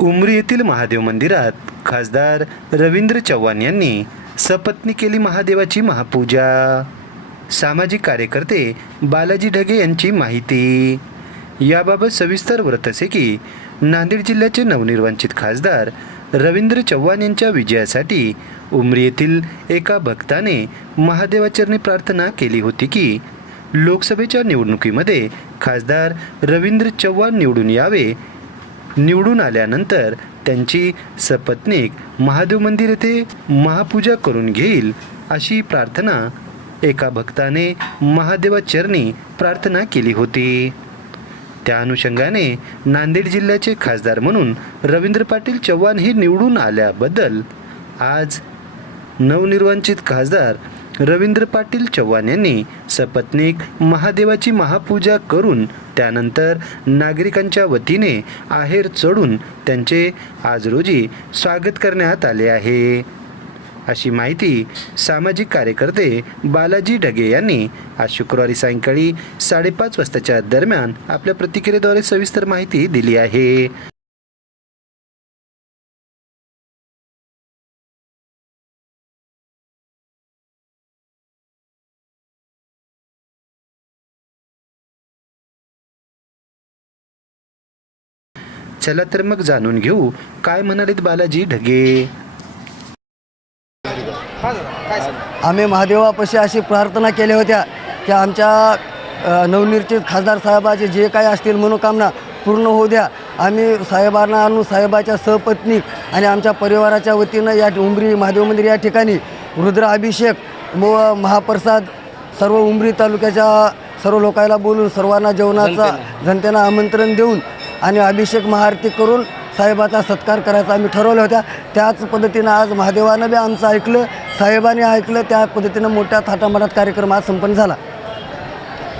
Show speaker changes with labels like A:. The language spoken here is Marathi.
A: उमरी येथील महादेव मंदिरात खासदार रवींद्र चव्हाण यांनी सपत्नी केली महादेवाची महापूजा. सामाजिक कार्यकर्ते बालाजी ढगे यांची माहिती. याबाबत सविस्तर व्रत असे की नांदेड जिल्ह्याचे नवनिर्वाचित खासदार रवींद्र चव्हाण यांच्या विजयासाठी उमरी येथील एका भक्ताने महादेवाचरणी प्रार्थना केली होती की लोकसभेच्या निवडणुकीमध्ये खासदार रवींद्र चव्हाण निवडून यावे निवडून आल्यानंतर त्यांची सपत्नीक महादेव मंदिर येथे महापूजा करून घेईल अशी प्रार्थना एका भक्ताने महादेवाचरणी प्रार्थना केली होती. त्या अनुषंगाने नांदेड जिल्ह्याचे खासदार म्हणून रवींद्र पाटील चव्हाण हे निवडून आल्याबद्दल आज नवनिर्वाचित खासदार रवींद्र पाटील चव्हाण यांनी सपत्नीक महादेवाची महापूजा करून त्यानंतर नागरिकांच्या वतीने आहेर चढून त्यांचे आज रोजी स्वागत करण्यात आले आहे. अशी माहिती सामाजिक कार्यकर्ते बालाजी ढगे यांनी आज शुक्रवारी सायंकाळी साडेपाच वाजताच्या दरम्यान आपल्या प्रतिक्रियेद्वारे सविस्तर माहिती दिली आहे. चला तर मग जाणून घेऊ. काय म्हणालेत बालाजी ढगे?
B: आम्ही महादेवापाशी अशी प्रार्थना केल्या होत्या की आमच्या नवनिर्चित खासदार साहेबाचे जे काही असतील मनोकामना पूर्ण होऊ द्या. आम्ही साहेबांना आणून साहेबाच्या सहपत्नी आणि आमच्या परिवाराच्या वतीनं या उमरी महादेव मंदिर या ठिकाणी रुद्र अभिषेक व महाप्रसाद सर्व उमरी तालुक्याच्या सर्व लोकांना बोलून सर्वांना जेवणाचा जनतेला आमंत्रण देऊन आणि अभिषेक महाआरती करून साहेबाचा सत्कार करायचा आम्ही ठरवलं होत्या. त्याच पद्धतीनं आज महादेवानं बी आमचं ऐकलं साहेबांनी ऐकलं त्या पद्धतीनं मोठ्या थाटामाटात कार्यक्रम आज संपन्न झाला.